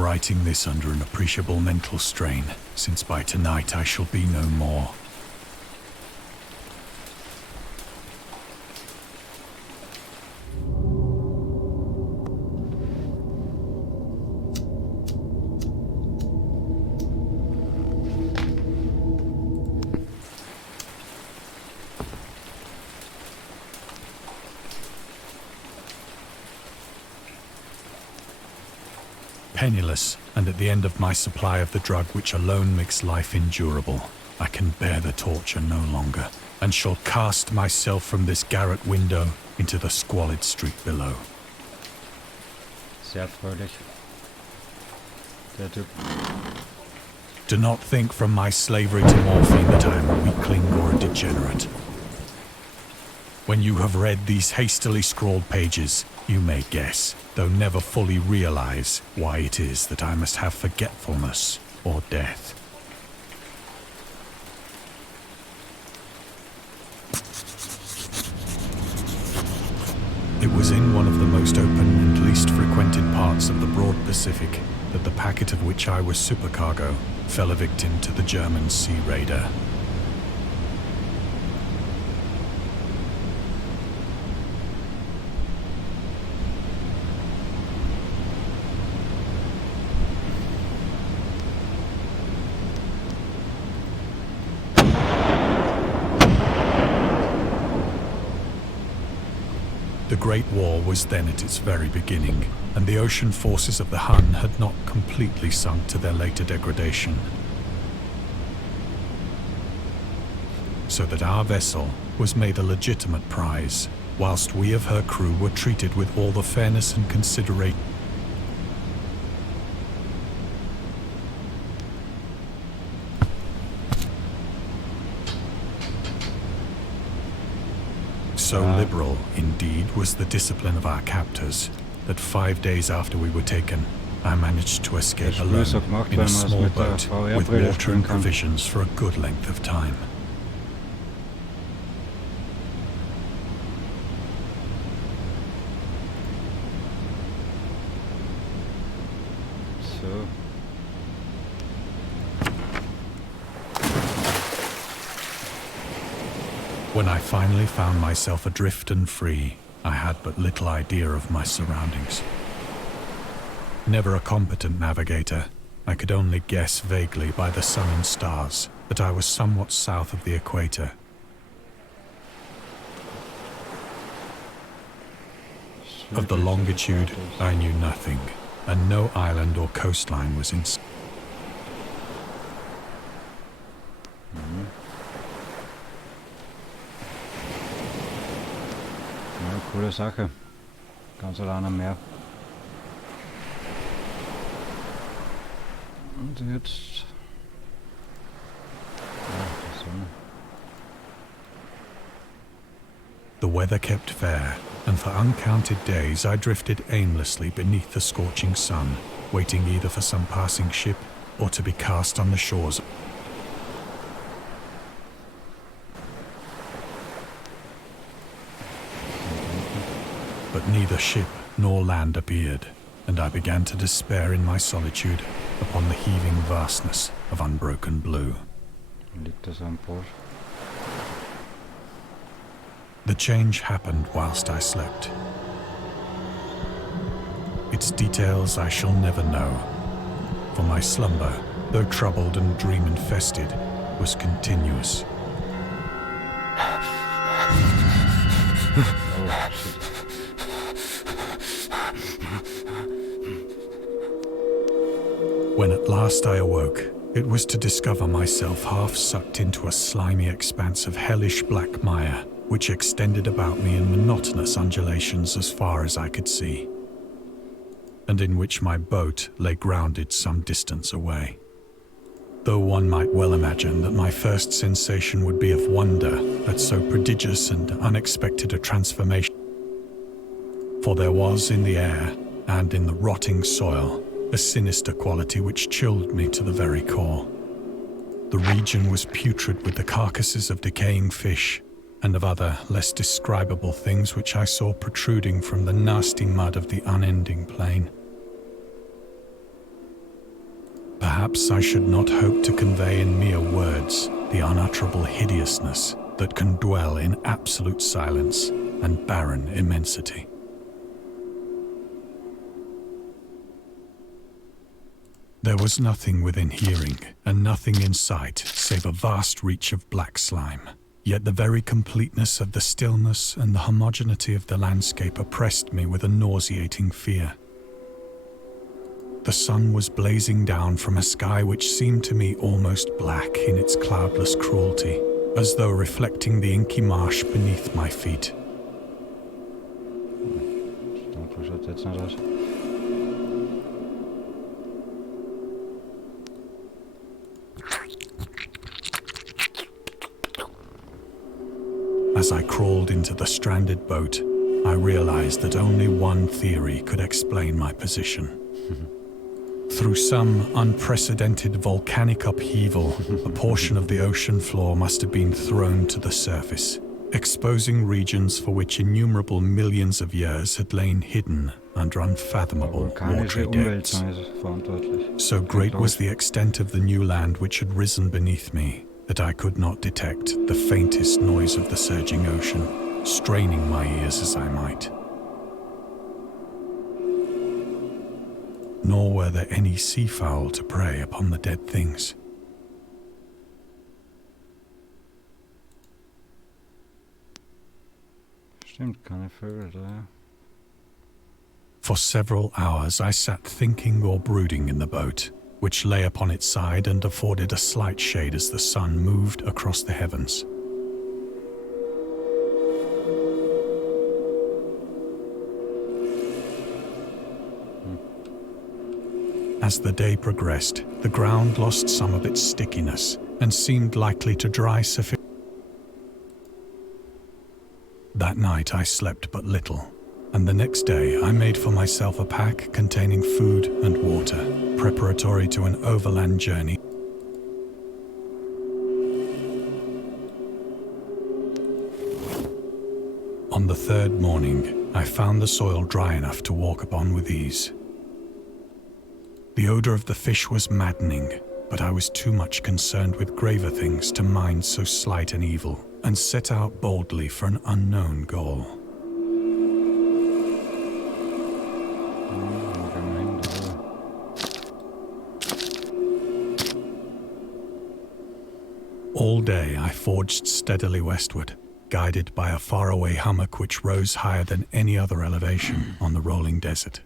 am writing this under an appreciable mental strain, since by tonight I shall be no more. Penniless, and at the end of my supply of the drug which alone makes life endurable, I can bear the torture no longer, and shall cast myself from this garret window into the squalid street below. Sehr fröhlich. Der Typ. Do not think from my slavery to morphine that I am a weakling or a degenerate. When you have read these hastily scrawled pages, you may guess, though never fully realize, why it is that I must have forgetfulness or death. It was in one of the most open and least frequented parts of the broad Pacific that the packet of which I was supercargo fell a victim to the German sea raider. The Great War was then at its very beginning, and the ocean forces of the Hun had not completely sunk to their later degradation. So that our vessel was made a legitimate prize, whilst we of her crew were treated with all the fairness and consideration. So liberal, indeed, was the discipline of our captors, that 5 days after we were taken, I managed to escape alone in a small boat with water and provisions for a good length of time. So. When I finally found myself adrift and free, I had but little idea of my surroundings. Never a competent navigator, I could only guess vaguely by the sun and stars that I was somewhat south of the equator. Of the longitude, I knew nothing, and no island or coastline was in sight. Coole Sache. Ganz allein am Meer. Und jetzt... Ja, die Sonne. The weather kept fair, and for uncounted days I drifted aimlessly beneath the scorching sun, waiting either for some passing ship or to be cast on the shores. But neither ship nor land appeared, and I began to despair in my solitude upon the heaving vastness of unbroken blue. Liegt das am Bord? The change happened whilst I slept. Its details I shall never know, for my slumber, though troubled and dream-infested, was continuous. Oh, shit. When at last I awoke, it was to discover myself half sucked into a slimy expanse of hellish black mire, which extended about me in monotonous undulations as far as I could see, and in which my boat lay grounded some distance away. Though one might well imagine that my first sensation would be of wonder at so prodigious and unexpected a transformation, for there was in the air and in the rotting soil a sinister quality which chilled me to the very core. The region was putrid with the carcasses of decaying fish and of other less describable things which I saw protruding from the nasty mud of the unending plain. Perhaps I should not hope to convey in mere words the unutterable hideousness that can dwell in absolute silence and barren immensity. There was nothing within hearing and nothing in sight save a vast reach of black slime. Yet the very completeness of the stillness and the homogeneity of the landscape oppressed me with a nauseating fear. The sun was blazing down from a sky which seemed to me almost black in its cloudless cruelty, as though reflecting the inky marsh beneath my feet. As I crawled into the stranded boat, I realized that only one theory could explain my position. Through some unprecedented volcanic upheaval, a portion of the ocean floor must have been thrown to the surface, exposing regions for which innumerable millions of years had lain hidden under unfathomable watery depths. So great was the extent of the new land which had risen beneath me that I could not detect the faintest noise of the surging ocean, straining my ears as I might. Nor were there any seafowl to prey upon the dead things. For several hours I sat thinking or brooding in the boat, which lay upon its side and afforded a slight shade as the sun moved across the heavens. As the day progressed, the ground lost some of its stickiness and seemed likely to dry sufficiently. That night I slept but little, and the next day I made for myself a pack containing food and water, preparatory to an overland journey. On the third morning, I found the soil dry enough to walk upon with ease. The odor of the fish was maddening, but I was too much concerned with graver things to mind so slight an evil, and set out boldly for an unknown goal. All day I forged steadily westward, guided by a faraway hummock which rose higher than any other elevation on the rolling desert.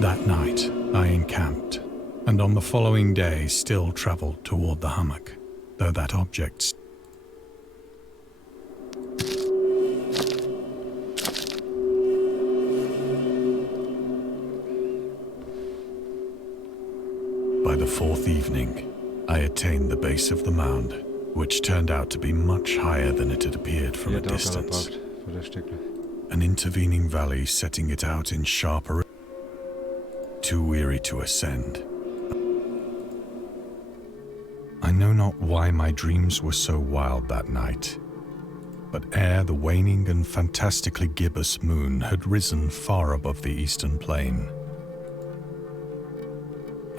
That night, I encamped, and on the following day still travelled toward the hummock, though that object By the fourth evening, I attained the base of the mound, which turned out to be much higher than it had appeared from a distance. An intervening valley setting it out in sharper, too weary to ascend. I know not why my dreams were so wild that night, but ere the waning and fantastically gibbous moon had risen far above the eastern plain,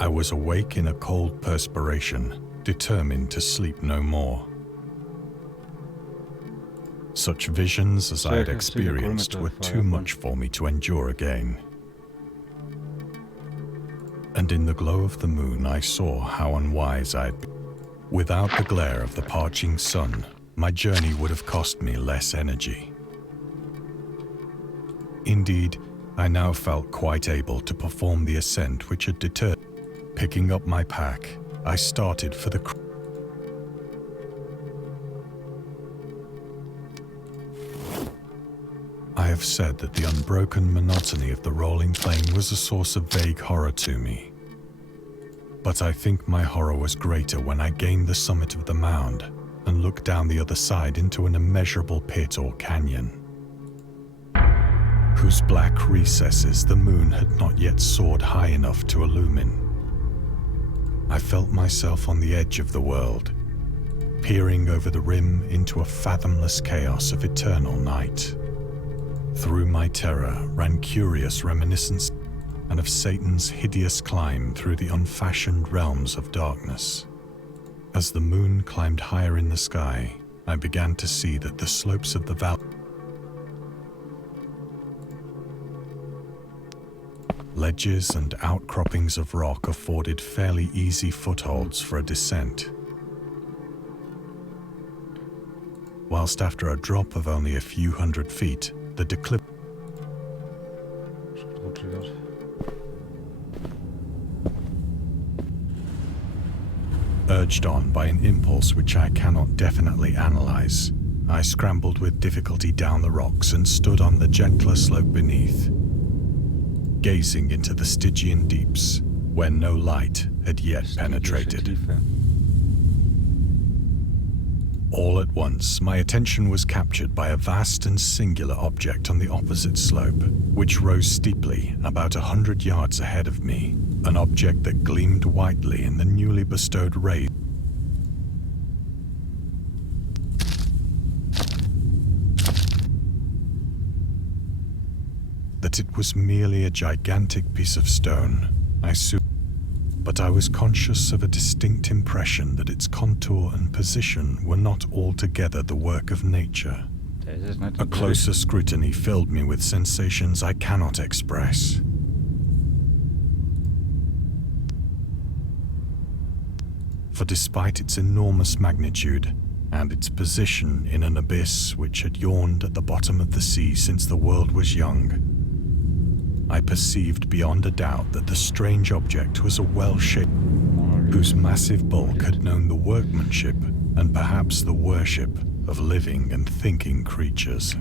I was awake in a cold perspiration, determined to sleep no more. Such visions as I had experienced were too much for me to endure again. And in the glow of the moon I saw how unwise I had been. Without the glare of the parching sun, my journey would have cost me less energy. Indeed, I now felt quite able to perform the ascent which had deterred. Picking up my pack, I started for the I have said that the unbroken monotony of the rolling plain was a source of vague horror to me. But I think my horror was greater when I gained the summit of the mound and looked down the other side into an immeasurable pit or canyon. whose black recesses the moon had not yet soared high enough to illumine. I felt myself on the edge of the world, peering over the rim into a fathomless chaos of eternal night. Through my terror ran curious reminiscence and of Satan's hideous climb through the unfashioned realms of darkness. As the moon climbed higher in the sky, I began to see that the slopes of the valley, ledges and outcroppings of rock afforded fairly easy footholds for a descent. Whilst after a drop of only a few hundred feet, the declivity urged on by an impulse which I cannot definitely analyze, I scrambled with difficulty down the rocks and stood on the gentler slope beneath, gazing into the Stygian deeps where no light had yet penetrated. All at once, my attention was captured by a vast and singular object on the opposite slope, which rose steeply about 100 yards ahead of me, an object that gleamed whitely in the newly bestowed rays. That it was merely a gigantic piece of stone, I soon, but I was conscious of a distinct impression that its contour and position were not altogether the work of nature. A closer scrutiny filled me with sensations I cannot express. For despite its enormous magnitude and its position in an abyss which had yawned at the bottom of the sea since the world was young, I perceived beyond a doubt that the strange object was a well-shaped, whose massive bulk had known the workmanship and perhaps the worship of living and thinking creatures.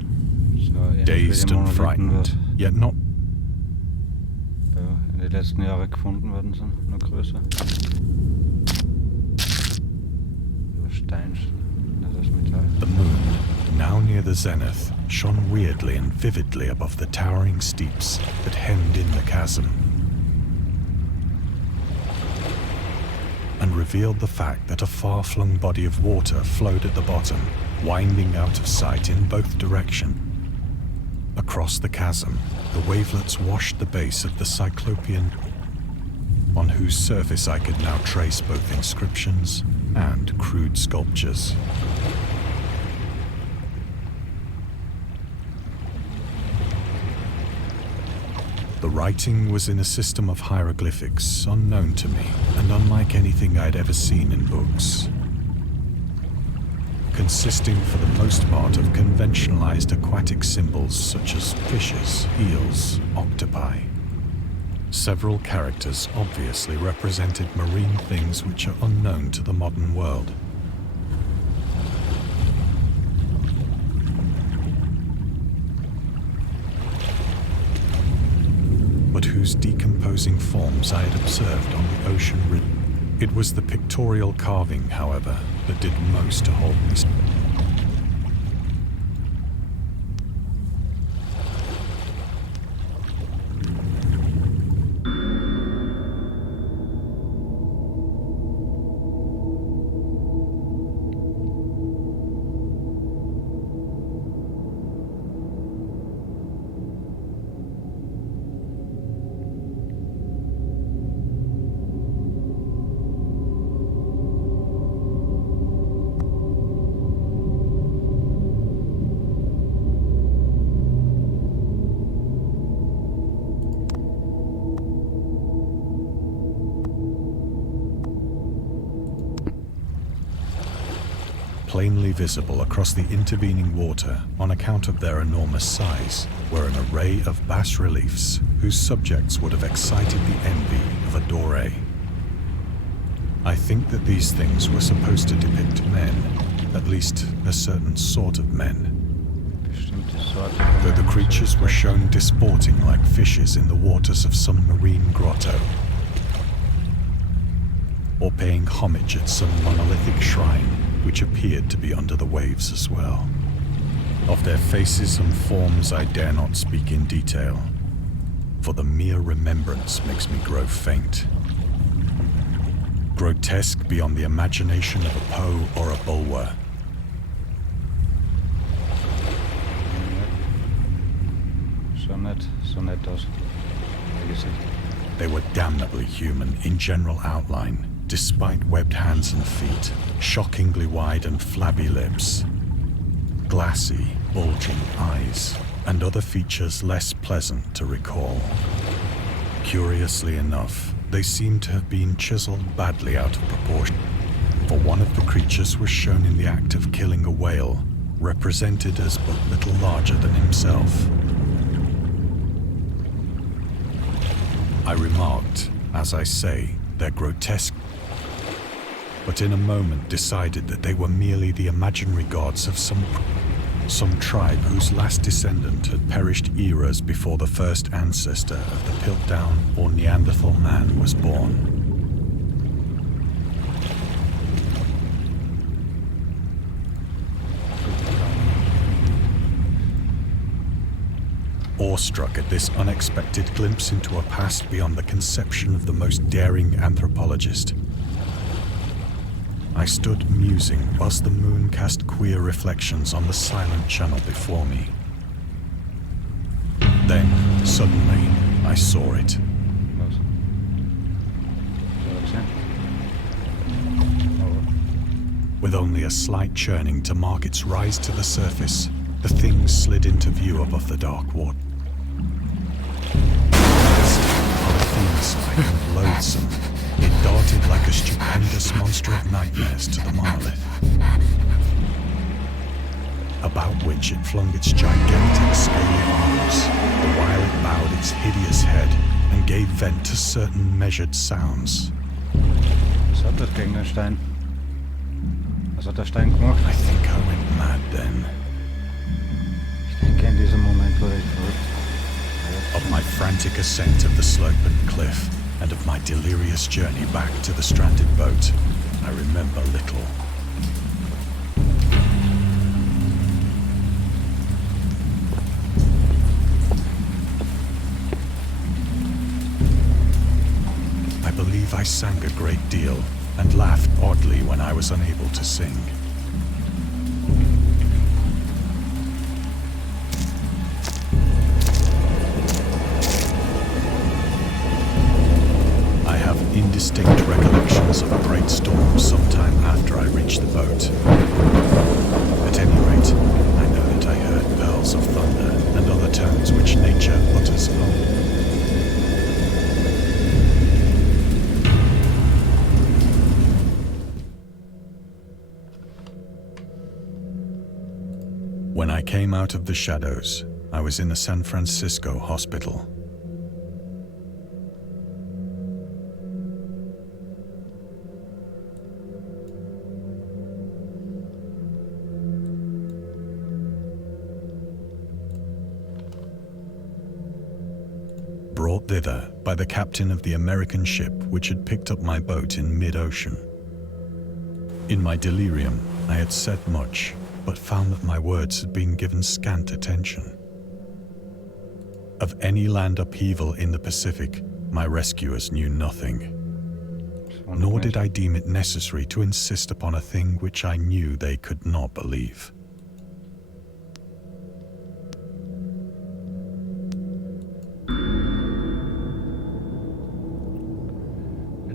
Dazed and frightened, yet not. In den letzten Jahren gefunden worden sind, noch größer. The moon, now near the zenith, shone weirdly and vividly above the towering steeps that hemmed in the chasm, and revealed the fact that a far-flung body of water flowed at the bottom, winding out of sight in both directions. Across the chasm, the wavelets washed the base of the Cyclopean, on whose surface I could now trace both inscriptions and crude sculptures. The writing was in a system of hieroglyphics unknown to me and unlike anything I'd ever seen in books, consisting for the most part of conventionalized aquatic symbols such as fishes, eels, octopi. Several characters obviously represented marine things which are unknown to the modern world. But whose decomposing forms I had observed on the ocean rim. It was the pictorial carving, however, that did most to hold me. Plainly visible across the intervening water on account of their enormous size were an array of bas-reliefs whose subjects would have excited the envy of a Doré. I think that these things were supposed to depict men, at least a certain sort of men. Though the creatures were shown disporting like fishes in the waters of some marine grotto, or paying homage at some monolithic shrine which appeared to be under the waves as well. Of their faces and forms I dare not speak in detail, for the mere remembrance makes me grow faint. Grotesque beyond the imagination of a Poe or a Bulwer. Så net også. They were damnably human in general outline, despite webbed hands and feet, shockingly wide and flabby lips, glassy, bulging eyes, and other features less pleasant to recall. Curiously enough, they seemed to have been chiseled badly out of proportion, for one of the creatures was shown in the act of killing a whale, represented as but little larger than himself. I remarked, as I say, their grotesque, but in a moment decided that they were merely the imaginary gods of some tribe whose last descendant had perished eras before the first ancestor of the Piltdown or Neanderthal man was born. Awestruck at this unexpected glimpse into a past beyond the conception of the most daring anthropologist, I stood musing whilst the moon cast queer reflections on the silent channel before me. Then, suddenly, I saw it. With only a slight churning to mark its rise to the surface, the thing slid into view above the dark water. Polyphemus-like and loathsome, it darted like a stupendous monster of nightmares to the monolith, about which it flung its gigantic scaly arms, while it bowed its hideous head and gave vent to certain measured sounds. Was hat das gegen den Stein? Was hat der Stein gemacht? I think I went mad then. Ich denke, in diesem Moment wurde ich verrückt. Of my frantic ascent of the sloping cliff, and of my delirious journey back to the stranded boat, I remember little. I believe I sang a great deal, and laughed oddly when I was unable to sing. Indistinct recollections of a great storm sometime after I reached the boat. At any rate, I know that I heard pearls of thunder and other tones which nature utters alone. When I came out of the shadows, I was in a San Francisco hospital. Brought thither by the captain of the American ship which had picked up my boat in mid-ocean. In my delirium, I had said much, but found that my words had been given scant attention. Of any land upheaval in the Pacific, my rescuers knew nothing. Nor did I deem it necessary to insist upon a thing which I knew they could not believe.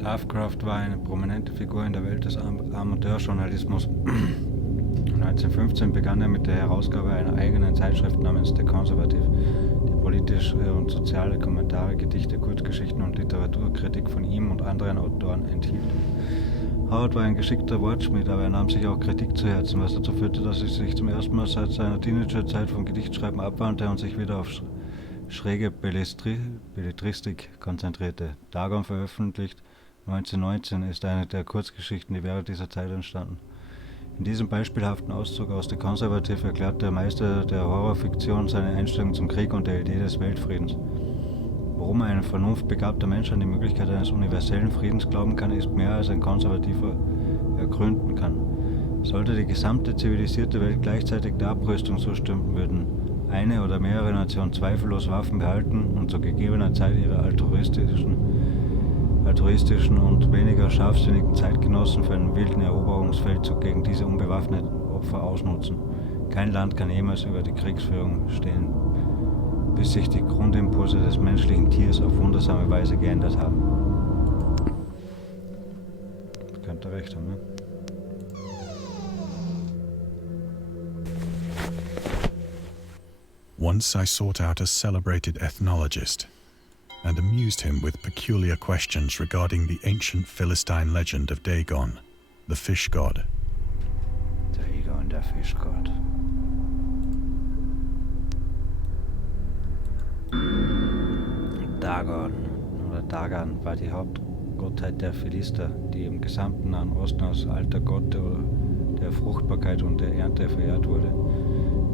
LoveCraft war eine prominente Figur in der Welt des Amateurjournalismus. 1915 begann er mit der Herausgabe einer eigenen Zeitschrift namens The Conservative, die politische und soziale Kommentare, Gedichte, Kurzgeschichten und Literaturkritik von ihm und anderen Autoren enthielt. Howard war ein geschickter Wortschmied, aber er nahm sich auch Kritik zu Herzen, was dazu führte, dass er sich zum ersten Mal seit seiner Teenagerzeit vom Gedichtschreiben abwandte und sich wieder auf schräge Belletristik konzentrierte. Dagon, veröffentlicht 1919, ist eine der Kurzgeschichten, die während dieser Zeit entstanden. In diesem beispielhaften Auszug aus The Conservative erklärt der Meister der Horrorfiktion seine Einstellung zum Krieg und der Idee des Weltfriedens. Warum ein vernunftbegabter Mensch an die Möglichkeit eines universellen Friedens glauben kann, ist mehr als ein Konservativer ergründen kann. Sollte die gesamte zivilisierte Welt gleichzeitig der Abrüstung zustimmen, würden eine oder mehrere Nationen zweifellos Waffen behalten und zu gegebener Zeit ihre altruistischen und weniger scharfsinnigen Zeitgenossen für einen wilden Eroberungsfeldzug gegen diese unbewaffneten Opfer ausnutzen. Kein Land kann jemals über die Kriegsführung stehen, bis sich die Grundimpulse des menschlichen Tiers auf wundersame Weise geändert haben. Könnte recht haben, ne? Once I sought out a celebrated ethnologist and amused him with peculiar questions regarding the ancient Philistine legend of Dagon, the fish god. Dagon, der Fischgott. Dagon oder Dagan war die Hauptgottheit der Philister, die im gesamten Nahen Osten als alter Gott der Fruchtbarkeit und der Ernte verehrt wurde.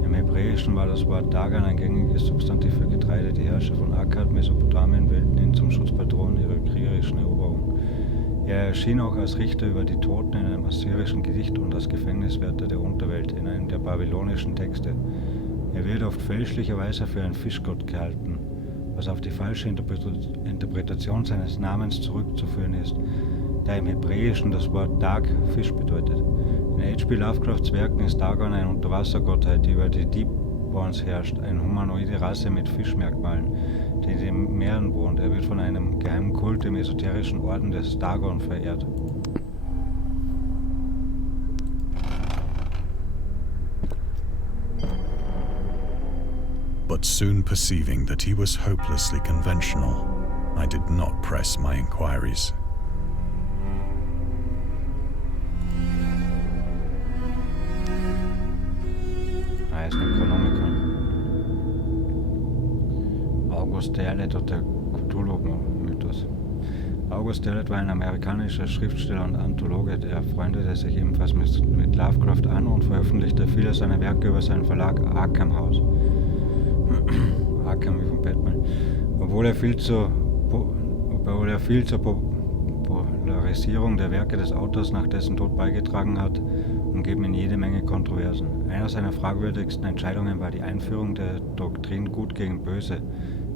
Im Hebräischen war das Wort Dagan ein gängiges Substantiv für Getreide. Die Herrscher von Akkad, Mesopotamien wählten ihn zum Schutzpatron ihrer kriegerischen Eroberung. Er erschien auch als Richter über die Toten in einem assyrischen Gedicht und als Gefängniswärter der Unterwelt in einem der babylonischen Texte. Er wird oft fälschlicherweise für einen Fischgott gehalten, was auf die falsche Interpretation seines Namens zurückzuführen ist, da im Hebräischen das Wort Dag Fisch bedeutet. In HP LoveCrafts Werken ist Dagon eine Unterwassergottheit, die über die Deepborns herrscht, eine humanoide Rasse mit Fischmerkmalen, die in den Meeren wohnt. Er wird von einem geheimen Kult im esoterischen Orden des Dagon verehrt. But soon perceiving that he was hopelessly conventional, I did not press my inquiries. Er ist ein Chronomikon. August Derleth und der Cthulhu-Mythos. August Derleth war ein amerikanischer Schriftsteller und Anthologe, der freundete sich ebenfalls mit Lovecraft an und veröffentlichte viele seiner Werke über seinen Verlag Arkham House. Arkham wie von Batman. Obwohl er viel zur Popularisierung der Werke des Autors nach dessen Tod beigetragen hat, umgeben ihn jede Menge Kontroversen. Einer seiner fragwürdigsten Entscheidungen war die Einführung der Doktrin Gut gegen Böse.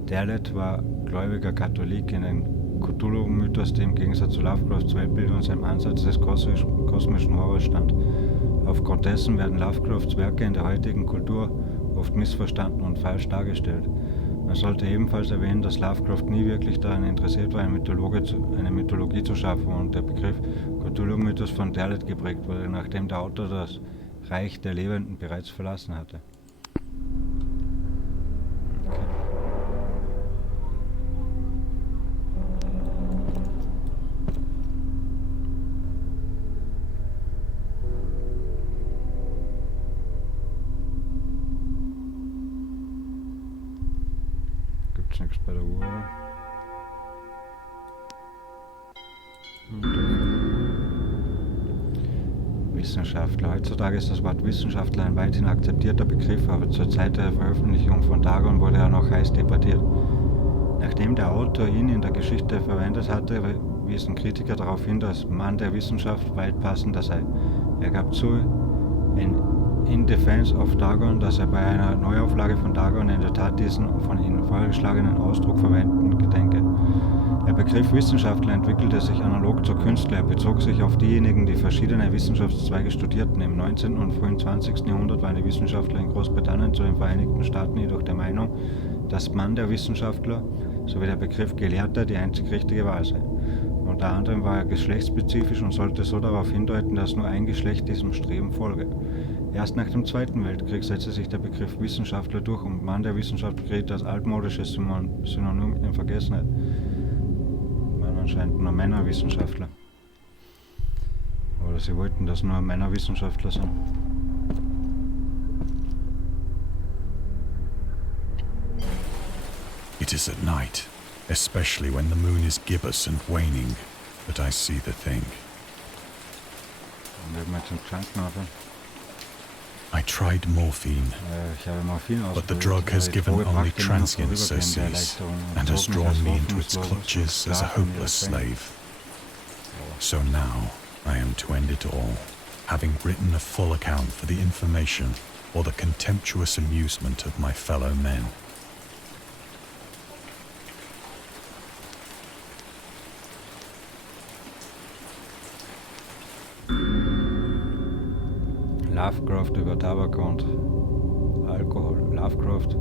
Derleth war gläubiger Katholik. In den Cthulhu-Mythos, der im Gegensatz zu Lovecrafts Weltbild und seinem Ansatz des kosmischen Horrors stand. Aufgrund dessen werden Lovecrafts Werke in der heutigen Kultur oft missverstanden und falsch dargestellt. Man sollte ebenfalls erwähnen, dass Lovecraft nie wirklich daran interessiert war, eine Mythologie zu schaffen, und der Begriff Cthulhu-Mythos von Derleth geprägt wurde, nachdem der Autor das Reich der Lebenden bereits verlassen hatte. Gibt's nichts bei der Uhr? Wissenschaftler. Heutzutage ist das Wort Wissenschaftler ein weithin akzeptierter Begriff, aber zur Zeit der Veröffentlichung von Dagon wurde er noch heiß debattiert. Nachdem der Autor ihn in der Geschichte verwendet hatte, wiesen Kritiker darauf hin, dass Mann der Wissenschaft weit passender sei. Er gab zu, in Defense of Dagon, dass er bei einer Neuauflage von Dagon in der Tat diesen von ihnen vorgeschlagenen Ausdruck verwenden gedenke. Der Begriff Wissenschaftler entwickelte sich analog zur Künstler. Er bezog sich auf diejenigen, die verschiedene Wissenschaftszweige studierten. Im 19. und frühen 20. Jahrhundert waren die Wissenschaftler in Großbritannien zu den Vereinigten Staaten jedoch der Meinung, dass Mann der Wissenschaftler sowie der Begriff Gelehrter die einzig richtige Wahl sei. Unter anderem war er geschlechtsspezifisch und sollte so darauf hindeuten, dass nur ein Geschlecht diesem Streben folge. Erst nach dem Zweiten Weltkrieg setzte sich der Begriff Wissenschaftler durch und Mann der Wissenschaft geriet als altmodisches Synonym in Vergessenheit. Waren anscheinend nur Männerwissenschaftler. Oder sie wollten, dass nur Männerwissenschaftler sind. It is at night, especially when the moon is gibbous and waning, that I see the thing. I tried morphine, but the drug has given only transient surcease and has drawn me into its clutches as a hopeless slave. So now I am to end it all. having written a full account for the information or the contemptuous amusement of my fellow men. Lovecraft über Tabak und Alkohol. Lovecraft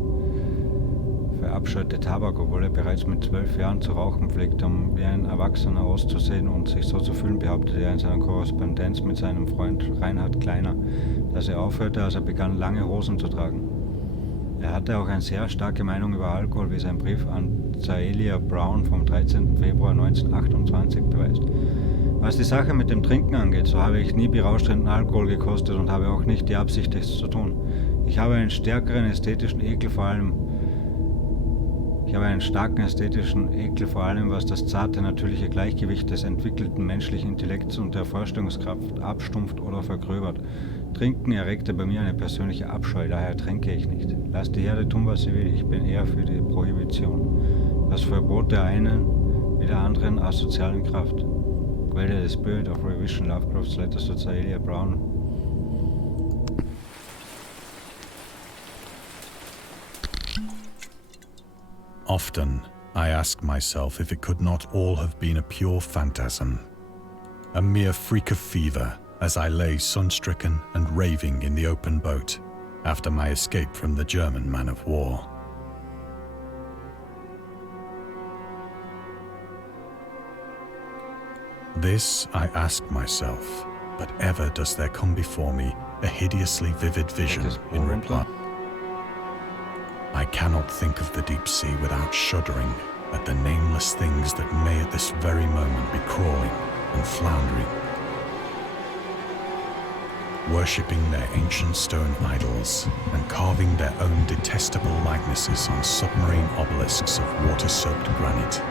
verabscheute Tabak, obwohl er bereits mit 12 Jahren zu rauchen pflegte, um wie ein Erwachsener auszusehen und sich so zu fühlen, behauptete er in seiner Korrespondenz mit seinem Freund Reinhard Kleiner, dass er aufhörte, als er begann, lange Hosen zu tragen. Er hatte auch eine sehr starke Meinung über Alkohol, wie sein Brief an Zaelia Brown vom 13. Februar 1928 beweist. Was die Sache mit dem Trinken angeht, so habe ich nie berauschenden Alkohol gekostet und habe auch nicht die Absicht, es zu tun. Ich habe einen starken ästhetischen Ekel vor allem, was das zarte, natürliche Gleichgewicht des entwickelten menschlichen Intellekts und der Vorstellungskraft abstumpft oder vergröbert. Trinken erregte bei mir eine persönliche Abscheu, daher trinke ich nicht. Lass die Herde tun, was sie will, ich bin eher für die Prohibition. Das Verbot der einen wie der anderen asozialen Kraft. Quelle The Spirit of Revision, Lovecraft's Letters to Zaelia Brown. Often, I ask myself if it could not all have been a pure phantasm, a mere freak of fever, as I lay sun-stricken and raving in the open boat after my escape from the German man-of-war. This I ask myself, but ever does there come before me a hideously vivid vision in reply. I cannot think of the deep sea without shuddering at the nameless things that may at this very moment be crawling and floundering, worshipping their ancient stone idols and carving their own detestable likenesses on submarine obelisks of water-soaked granite.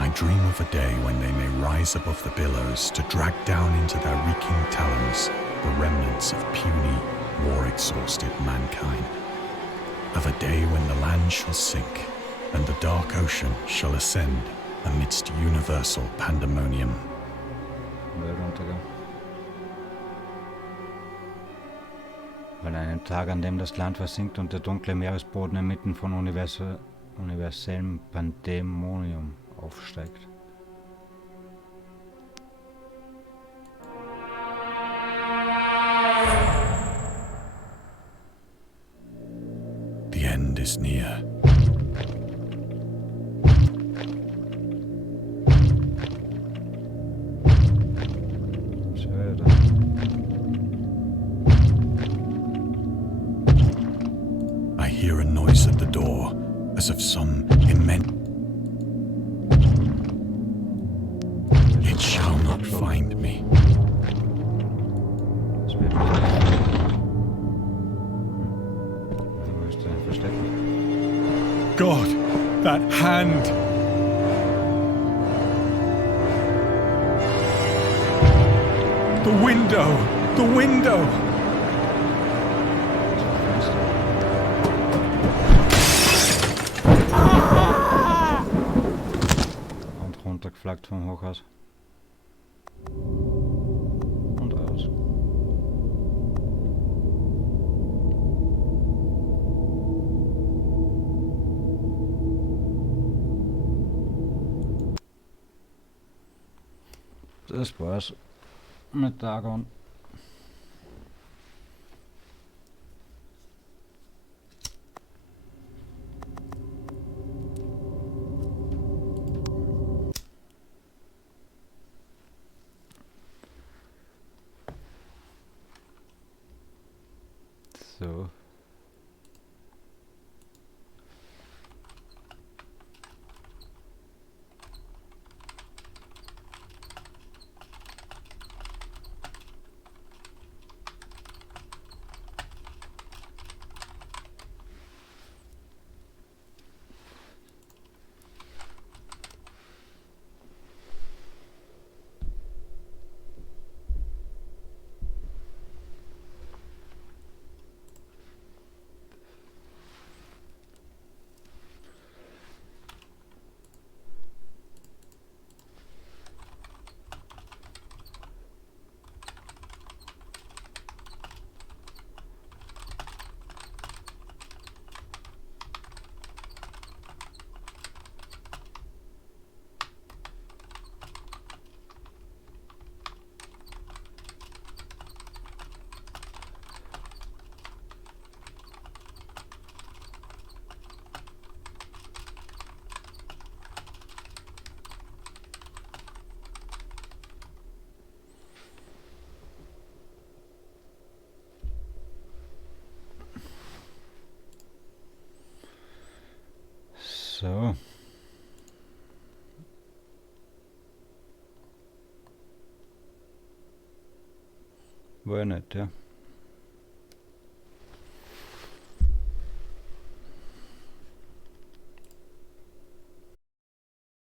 I dream of a day when they may rise above the billows to drag down into their reeking talons the remnants of puny, war-exhausted mankind. Of a day when the land shall sink and the dark ocean shall ascend amidst universal pandemonium. Weltuntergang. An einem Tag, an dem das Land versinkt und der dunkle Meeresboden inmitten von universellem Pandemonium aufsteigt. The end is near. I hear a noise at the door, as of some immense... It shall not find me. God, that hand! The window! The window! Und runtergeflaggt vom Hochhaus. Und aus. Das war's mit Dagon. So. War ja nett, ja.